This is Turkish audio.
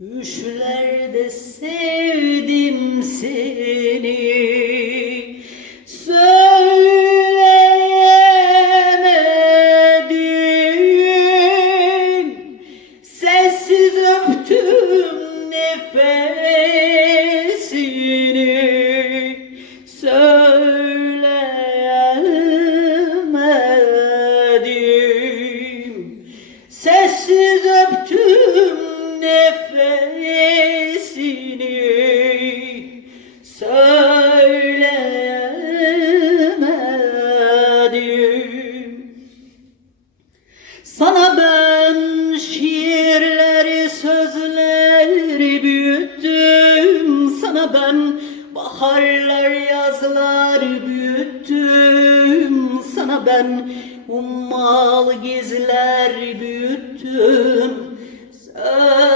Düşlerde sevdim seni. Söyleyemedim. Sessiz öptüm nefesini. Söyleyemedim. Sessiz öptüm Sana ben şiirleri, sözleri büyüttüm. Sana ben baharlar, yazlar büyüttüm. Sana ben ummal gizler büyüttüm.